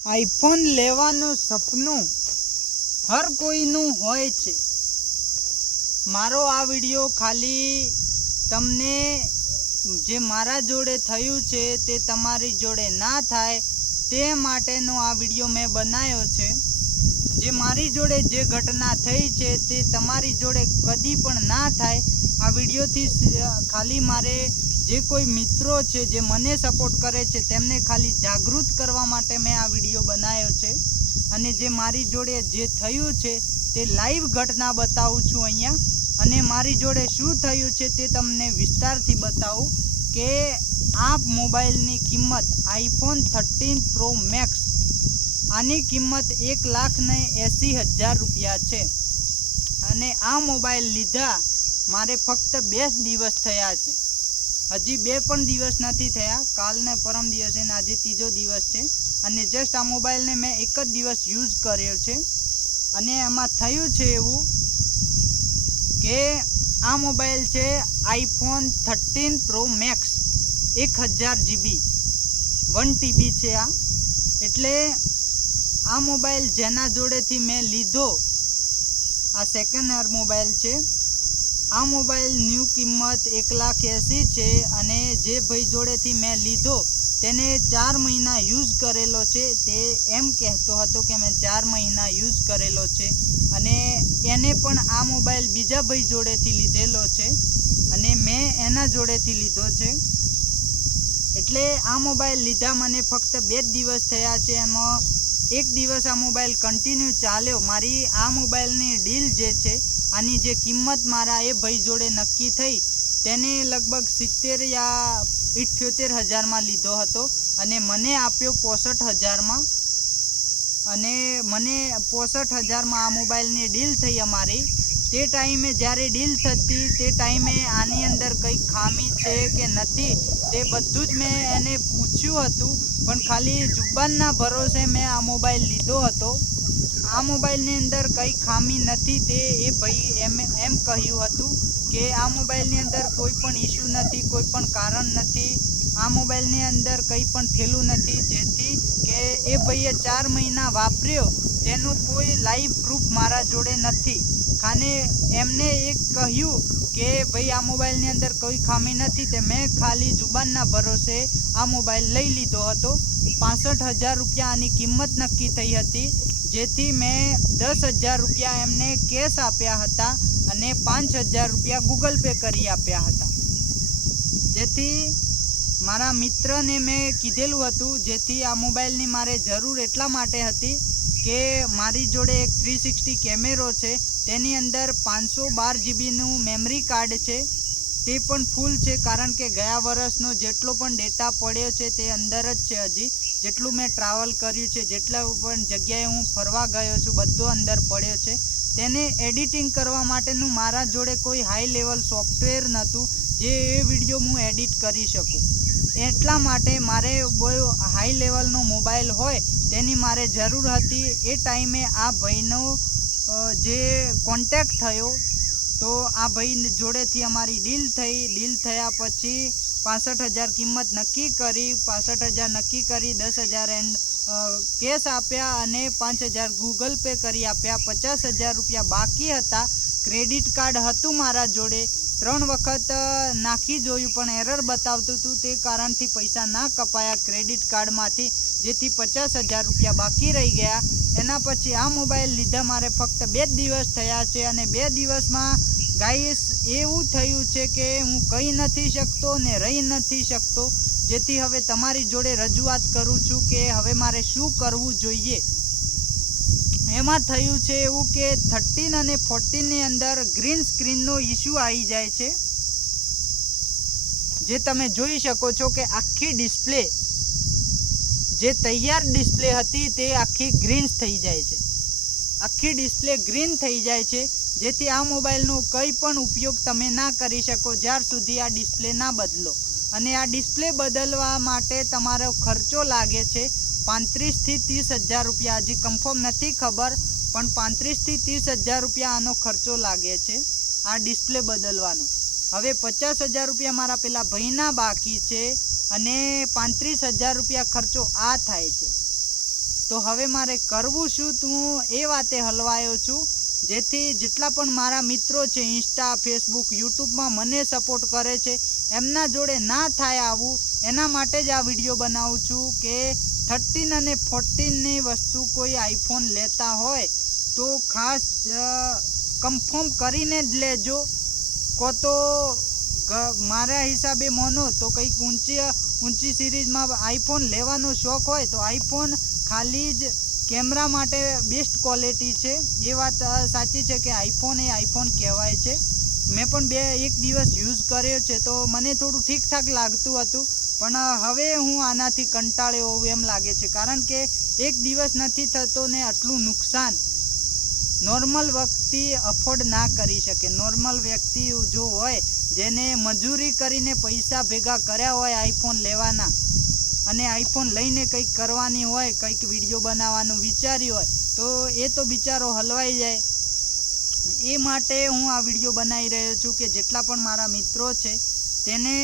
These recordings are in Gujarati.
આઈફોન લેવાનું સપનું હર કોઈનું હોય છે। મારો આ વિડિયો ખાલી તમને જે મારા જોડે થયું છે તે તમારી જોડે ના થાય તે માટેનો આ વિડિયો મેં બનાવ્યો છે। જે મારી જોડે જે ઘટના થઈ છે તે તમારી જોડે કદી પણ ના થાય। આ વિડિયોથી ખાલી મારે જે કોઈ મિત્રો છે જે મને સપોર્ટ કરે છે તેમને ખાલી જાગૃત કરવા માટે મેં આ વિડિયો બનાવ્યો છે। અને જે મારી જોડે જે થયું છે તે લાઈવ ઘટના બતાવું છું અહીંયા। અને મારી જોડે શું થયું છે તે તમને વિસ્તારથી બતાવું કે આ મોબાઈલની કિંમત આઈફોન 13 પ્રો મેક્સ આની કિંમત 1,80,000 રૂપિયા છે। અને આ મોબાઈલ લીધા મારે ફક્ત 2 દિવસ થયા છે, હજી 2 પણ દિવસ નથી થયા। કાલને પરમ દિવસે ને આજે ત્રીજો દિવસ છે। અને જસ્ટ આ મોબાઈલને મેં એક જ દિવસ યુઝ કર્યો છે। અને એમાં થયું છે એવું કે આ મોબાઈલ છે iPhone 13 pro max 1000 GB 1 TB છે આ। એટલે આ મોબાઈલ જેના જોડેથી મેં લીધો આ સેકન્ડ હેન્ડ મોબાઈલ છે। આ મોબાઈલની કિંમત 1,80,000 છે। અને જે ભાઈ જોડેથી મેં લીધો તેને 4 મહિના યુઝ કરેલો છે। તે એમ કહેતો હતો કે મેં 4 મહિના યુઝ કરેલો છે। અને એને પણ આ મોબાઈલ બીજા ભાઈ જોડેથી લીધેલો છે અને મેં એના જોડેથી લીધો છે। એટલે આ મોબાઈલ લીધા મને ફક્ત 2 દિવસ થયા છે। એમાં એક દિવસ આ મોબાઈલ કન્ટિન્યુ ચાલ્યો। મારી આ મોબાઈલની ડીલ જે છે આની જે કિંમત મારા એ ભાઈ જોડે નક્કી થઈ તેને લગભગ 70 યા 78,000માં લીધો હતો અને મને આપ્યો 65,000માં। અને મને 65,000માં આ મોબાઈલની ડીલ થઈ અમારી। તે ટાઈમે જ્યારે ડીલ થતી તે ટાઈમે આની અંદર કંઈ ખામી છે કે નથી તે બધું જ મેં એને પૂછ્યું હતું, પણ ખાલી જુબાનના ભરોસે મેં આ મોબાઈલ લીધો હતો। આ મોબાઈલની અંદર કંઈ ખામી નથી તે એ ભાઈ એમ કહ્યું હતું કે આ મોબાઈલની અંદર કોઈ પણ ઇસ્યુ નથી, કોઈ પણ કારણ નથી, આ મોબાઈલની અંદર કંઈ પણ થયેલું નથી। જેથી કે એ ભાઈએ 4 મહિના વાપર્યો તેનું કોઈ લાઈવ પ્રૂફ મારા જોડે નથી। ખાને એમને એક કહ્યું કે ભાઈ આ મોબાઈલની અંદર કોઈ ખામી નથી તે મેં ખાલી જુબાનના ભરોસે આ મોબાઈલ લઈ લીધો હતો। 65,000 રૂપિયા આની કિંમત નક્કી થઈ હતી, જેથી મેં 10,000 રૂપિયા એમને કેશ આપ્યા હતા અને 5,000 રૂપિયા ગૂગલ પે કરી આપ્યા હતા। જેથી મારા મિત્રને મેં કીધેલું હતું, જેથી આ મોબાઈલની મારે જરૂર એટલા માટે હતી કે મારી જોડે એક 360 કેમેરો છે, તેની અંદર 512 GBનું મેમરી કાર્ડ છે, તે પણ ફૂલ છે। કારણ કે ગયા વર્ષનો જેટલો પણ ડેટા પડ્યો છે તે અંદર જ છે। હજી જેટલું મેં ટ્રાવેલ કર્યું છે, જેટલા પણ જગ્યાએ હું ફરવા ગયો છું બધો અંદર પડ્યો છે। તેને એડિટિંગ કરવા માટેનું મારા જોડે કોઈ હાઈ લેવલ સોફ્ટવેર નહોતું જે એ વિડીયો હું એડિટ કરી શકું। એટલા માટે મારે બહુ હાઈ લેવલનો મોબાઈલ હોય તેની મારે જરૂર હતી। એ ટાઈમે આ ભાઈનો જે કોન્ટેક્ટ થયો તો આ ભાઈ જોડેથી અમારી ડીલ થઈ। ડીલ થયા પછી 65,000 કિંમત નક્કી કરી। 65,000 નક્કી કરી, 10,000 કેશ આપ્યા અને 5,000 ગૂગલ પે કરી આપ્યા। 50,000 રૂપિયા બાકી હતા। ક્રેડિટ કાર્ડ હતું મારા જોડે, 3 વખત નાખી જોયું પણ એરર બતાવતું હતું, તે કારણથી પૈસા ના કપાયા ક્રેડિટ કાર્ડમાંથી, જેથી 50,000 રૂપિયા બાકી રહી ગયા। એના પછી આ મોબાઈલ લીધા મારે ફક્ત 2 દિવસ થયા છે અને 2 દિવસમાં ગાઈસ એવું થયું છે કે હું કહી નથી શકતો ને રહી નથી શકતો। જેથી હવે તમારી જોડે રજૂઆત કરું છું કે હવે મારે શું કરવું જોઈએ। એમાં થયું છે એવું કે 13 અને 14ની અંદર ગ્રીન સ્ક્રીનનો ઇસ્યુ આવી જાય છે, જે તમે જોઈ શકો છો કે આખી ડિસ્પ્લે જે તૈયાર ડિસ્પ્લે હતી તે આખી ગ્રીન થઈ જાય છે। આખી ડિસ્પ્લે ગ્રીન થઈ જાય છે, જેથી આ મોબાઈલનો કંઈ પણ ઉપયોગ તમે ના કરી શકો જ્યાર સુધી આ ડિસ્પ્લે ના બદલો। અને આ ડિસ્પ્લે બદલવા માટે તમારો ખર્ચો લાગે છે 35,000 થી 30,000 રૂપિયા। હજી કન્ફર્મ નથી ખબર, પણ 35,000 થી 30,000 રૂપિયા આનો ખર્ચો લાગે છે આ ડિસ્પ્લે બદલવાનો। હવે 50,000 રૂપિયા મારા પેલા ભાઈના બાકી છે અને 35,000 રૂપિયા ખર્ચો આ થાય છે। તો હવે મારે કરવું શું, તો હું એ વાતે હલવાયો છું જેથી જેટલા પણ મારા મિત્રો છે ઇન્સ્ટા, ફેસબુક, યુટ્યુબમાં મને સપોર્ટ કરે છે એમના જોડે ના થાય આવું, એના માટે જ આ વિડીયો બનાવું છું કે 13 અને 14ની વસ્તુ કોઈ આઈફોન લેતા હોય તો ખાસ કન્ફર્મ કરીને જ લેજો. કો તો મારા હિસાબે માનો તો કંઈક ઊંચી સિરીઝમાં આઈફોન લેવાનો શોખ હોય તો આઈફોન ખાલી જ કેમેરા માટે બેસ્ટ ક્વોલિટી છે. એ વાત સાચી છે કે આઈફોન એ આઈફોન કહેવાય છે. મેં પણ એક દિવસ યુઝ કર્યો છે તો મને થોડું ઠીકઠાક લાગતું હતું, પણ હવે હું આનાથી કંટાળ્યો હોઉં એમ લાગે છે, કારણ કે એક દિવસ નથી થતો ને આટલું નુકસાન નોર્મલ વ્યક્તિ અફોર્ડ ના કરી શકે. નોર્મલ વ્યક્તિ જો હોય જેને મજૂરી કરીને પૈસા ભેગા કર્યા હોય આઈફોન લેવાના અને આઈફોન લઈને કંઈક કરવાની હોય, કંઈક વિડીયો બનાવવાનું વિચાર્યું હોય તો એ તો બિચારો હલવાઈ જાય. એ માટે હું આ વિડીયો બનાવી રહ્યો છું કે જેટલા પણ મારા મિત્રો છે તેને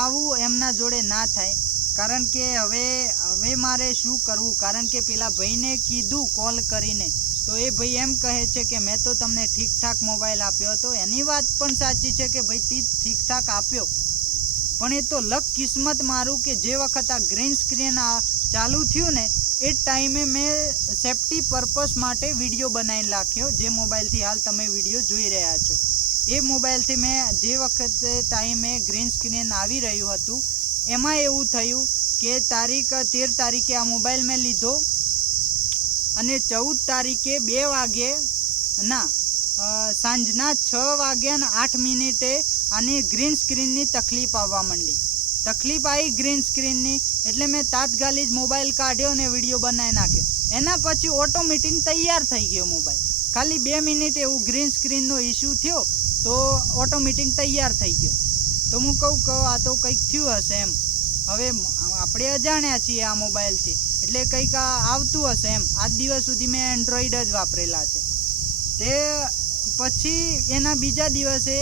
આવું એમના જોડે ના થાય. કારણ કે હવે મારે શું કરવું, કારણ કે પેલા ભાઈને કીધું કોલ કરીને તો એ ભાઈ એમ કહે છે કે મેં તો તમને ઠીકઠાક મોબાઈલ આપ્યો હતો. એની વાત પણ સાચી છે કે ભાઈ તી ઠીકઠાક આપ્યો, પણ એ તો લક કિસ્મત મારું કે જે વખત આ ગ્રીન સ્ક્રીન ચાલુ થયું ને એ ટાઈમે મેં સેફટી પર્પસ માટે વિડીયો બનાવીને નાખ્યો. જે મોબાઈલથી હાલ તમે વિડીયો જોઈ રહ્યા છો એ મોબાઈલથી મેં જે વખતે ટાઈમે ગ્રીન સ્ક્રીન આવી રહ્યું હતું એમાં એવું થયું કે 13 તારીખે આ મોબાઈલ મેં લીધો અને 14 તારીખે 2 વાગે સાંજના 6:08 આની ગ્રીન સ્ક્રીનની તકલીફ આવવા માંડી. તકલીફ આવી ગ્રીન સ્ક્રીનની એટલે મેં તાત્કાલિક મોબાઈલ કાઢ્યો અને વિડીયો બનાવી નાખ્યો. એના પછી ઓટોમેટિક તૈયાર થઈ ગયો મોબાઈલ. ખાલી 2 મિનિટ એવું ગ્રીન સ્ક્રીનનો ઇસ્યુ થયો તો ઓટોમેટિક તૈયાર થઈ ગયો. તો હું કહું આ તો કંઈક થયું હશે એમ. હવે આપણે અજાણ્યા છીએ આ મોબાઈલથી એટલે કંઈક આવતું હશે એમ. આજ દિવસ સુધી મેં એન્ડ્રોઈડ જ વાપરેલા છે. તે પછી એના બીજા દિવસે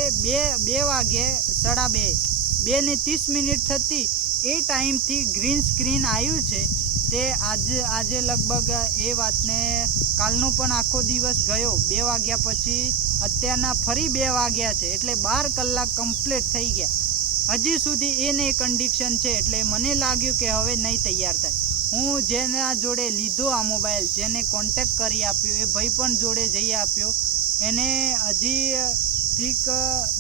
2:30 થતી એ ટાઈમથી ગ્રીન સ્ક્રીન આવ્યું છે. તે આજે લગભગ એ વાતને કાલનો પણ આખો દિવસ ગયો. 2 વાગ્યા પછી અત્યારના ફરી 2 વાગ્યા છે એટલે 12 કલાક કમ્પ્લીટ થઈ ગયા. હજી સુધી એને કન્ડિશન છે એટલે મને લાગ્યું કે હવે નહીં તૈયાર થાય. હું જેના જોડે લીધો આ મોબાઈલ, જેને કોન્ટેક કરી આપ્યો એ ભાઈ પણ જોડે જઈ આપ્યો. એને હજી ઠીક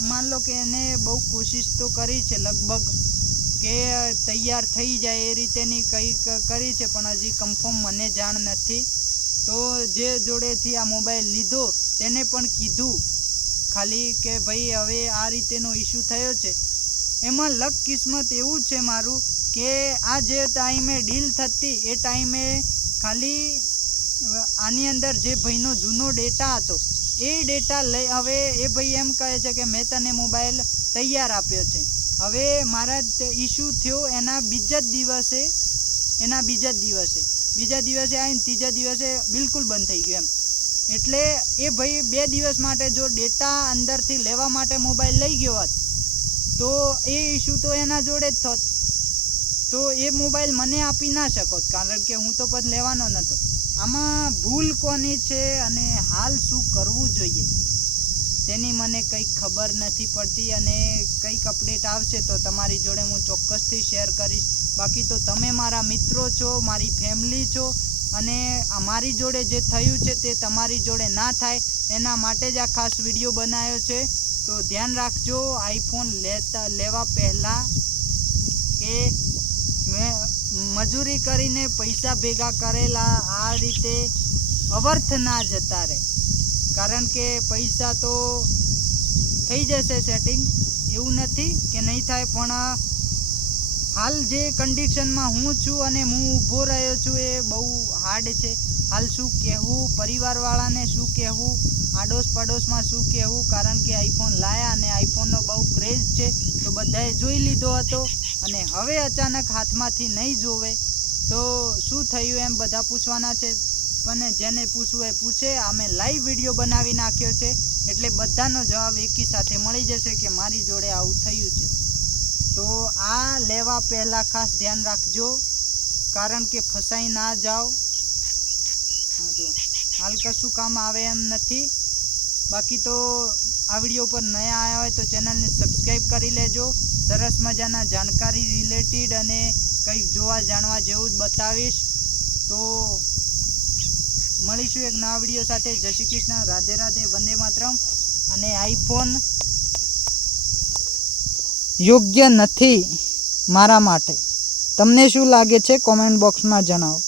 માન લો કે એને બહુ કોશિશ તો કરી છે લગભગ કે તૈયાર થઈ જાય એ રીતેની કંઈક કરી છે, પણ હજી કન્ફર્મ મને જાણ નથી. તો જે જોડેથી આ મોબાઈલ લીધો તેને પણ કીધું ખાલી કે ભાઈ હવે આ રીતેનો ઇસ્યુ થયો છે. એમાં લક કિસ્મત એવું છે મારું કે આ જે ટાઈમે ડીલ થતી એ ટાઈમે ખાલી આની અંદર જે ભાઈનો જૂનો ડેટા હતો એ ડેટા લઈ હવે એ ભાઈ એમ કહે છે કે મેં તને મોબાઈલ તૈયાર આપ્યો છે. હવે મારા ઇસ્યુ થયો એના બીજા દિવસે આવીને ત્રીજા દિવસે બિલકુલ બંધ થઈ ગયો એમ. એટલે એ ભાઈ 2 દિવસ માટે જો ડેટા અંદરથી લેવા માટે મોબાઈલ લઈ ગયો હોત તો એ ઇસ્યુ તો એના જોડે જ થોત, તો એ મોબાઈલ મને આપી ના શકોત, કારણ કે હું તો પછી લેવાનો નહોતો. આમાં ભૂલ કોની છે અને હાલ શું કરવું જોઈએ તેની મને કંઈક ખબર નથી પડતી. અને કંઈક અપડેટ આવશે તો તમારી જોડે હું ચોક્કસથી શેર કરીશ. બાકી તો તમે મારા મિત્રો છો, મારી ફેમિલી છો, અને મારી જોડે જે થયું છે તે તમારી જોડે ના થાય એના માટે જ આ ખાસ વિડીયો બનાવ્યો છે. તો ધ્યાન રાખજો આઈફોન લેવા પહેલાં કે મજૂરી કરીને પૈસા ભેગા કરેલા આ રીતે અવર્થ ના જતા રહે, કારણ કે પૈસા તો થઈ જશે સેટિંગ, એવું નથી કે નહીં થાય. પણ હાલ જે કન્ડિશનમાં હું છું અને હું ઊભો રહ્યો છું એ બહુ હાર્ડ છે. હાલ શું કહેવું, પરિવારવાળાને શું કહેવું, આડોશ પડોશમાં શું કહેવું, કારણ કે આઈફોન લાયા અને આઈફોનનો બહુ ક્રેઝ છે તો બધાએ જોઈ લીધો હતો અને હવે અચાનક હાથમાંથી નહીં જોવે તો શું થયું એમ બધા પૂછવાના છે. પણ જેને પૂછવું એ પૂછે. અમે લાઈવ વિડીયો બનાવી નાખ્યો છે એટલે બધાનો જવાબ એકી સાથે મળી જશે કે મારી જોડે આવું થયું છે. તો આ લેવા પહેલાં ખાસ ધ્યાન રાખજો, કારણ કે ફસાઈ ના જાઓ. રાખજો. હાલ કશું કામ આવે એમ નથી. બાકી તો આ વિડીયો પર નયા આવ્યા હોય તો ચેનલને સબસ્ક્રાઈબ કરી લેજો. સરસ મજાના જાણકારી રિલેટેડ અને કંઈક જોવા જાણવા જેવું જ બતાવીશ. તો મળીશું એક નવા વિડીયો સાથે. જય શ્રી કૃષ્ણ, રાધે રાધે, વંદે માતરમ. અને આઈફોન યોગ્ય નથી મારા માટે. તમને શું લાગે છે કોમેન્ટ બોક્સમાં જણાવો.